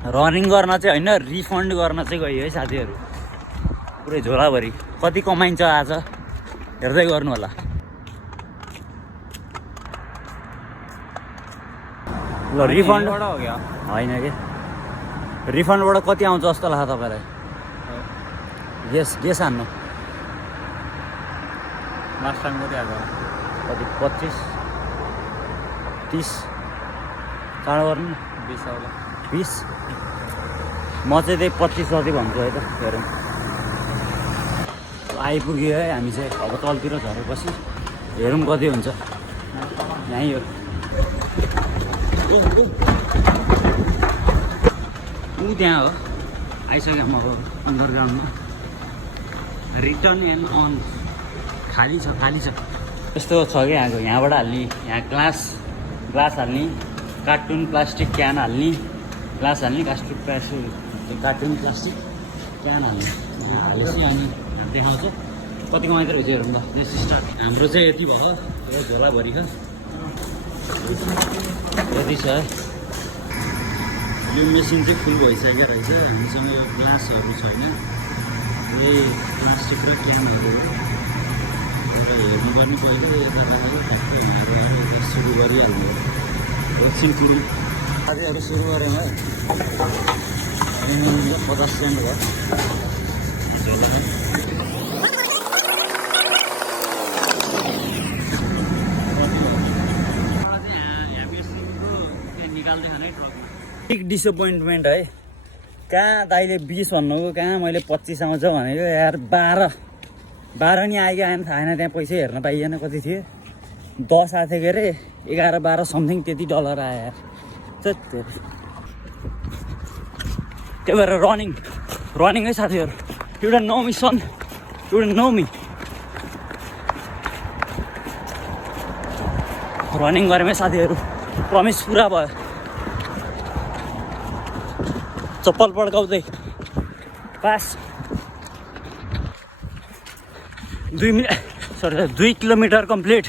Running गर्न चाहिँ होइन, रिफन्ड गर्न चाहिँ गयो है साथीहरू। पुरै झोलाभरि कति कमाइन्छ आज हेर्दै गर्नु होला। ल रिफन्ड हो गया होइन कि रिफन्डबाट कति आउँछ जस्तो लाग्छ तपाईँलाई? गेस हान्नु। लास्ट टाइम कति आएको? कति 25 30 चाँडो गर्नु न। 20 होला। 20 म चाहिँ त्यही 25 जति भन्छु है त। हेरौँ आइपुग्यो है हामी चाहिँ। अब तलतिर झरेपछि हेरौँ कति हुन्छ। यहीँ हो ऊ त्यहाँ हो। आइसक्यो म अब अन्डरग्राउन्डमा। रिटर्न एन्ड अन खाली छ यस्तो छ कि यहाँको। यहाँबाट हाल्ने, यहाँ ग्लास हाल्ने, कार्टुन प्लास्टिक क्यान हाल्ने, ग्लास हाल्ने, कार्टुन प्लास्टिक क्यान हाल्ने हालेपछि अनि देखाउँछ कति कमाइदो रहेछ। हेरौँ ल नेक्स्ट स्टार्ट। हाम्रो चाहिँ यति भयो, यो झोलाभरि छ यति छ है। यो मेसिन चाहिँ फुल भइसकेको रहेछ। हामीसँग यो ग्लासहरू छैन, यही प्लास्टिक र क्यानहरू हेर्नु पर्ने। पहिला यता ठ्याक्कै यता सुरु गरिहाल्नु हो। एकछिन कुरु साथीहरू सुरु गऱ्यौँ है। 50 सेन्ट भयो। बिग डिसपोइन्टमेन्ट है। कहाँ दाइले 20 भन्नुको, कहाँ मैले 25 आउँछ भनेको यार। 12 नि आइयो आएन थाहा छैन। त्यहाँ पैसा हेर्न पाइएन कति थियो। 10 आएको थियो के अरे, 11-12 समथिङ त्यति डलर आयो यार। त्यही भएर रनिङ है साथीहरू। एउटा नो मी सन, एउटा नो मी। रनिङ गरेँ है साथीहरू, प्रमिस पुरा भयो। चप्पल पड्काउँदै पास 2 किलोमिटर कम्प्लिट।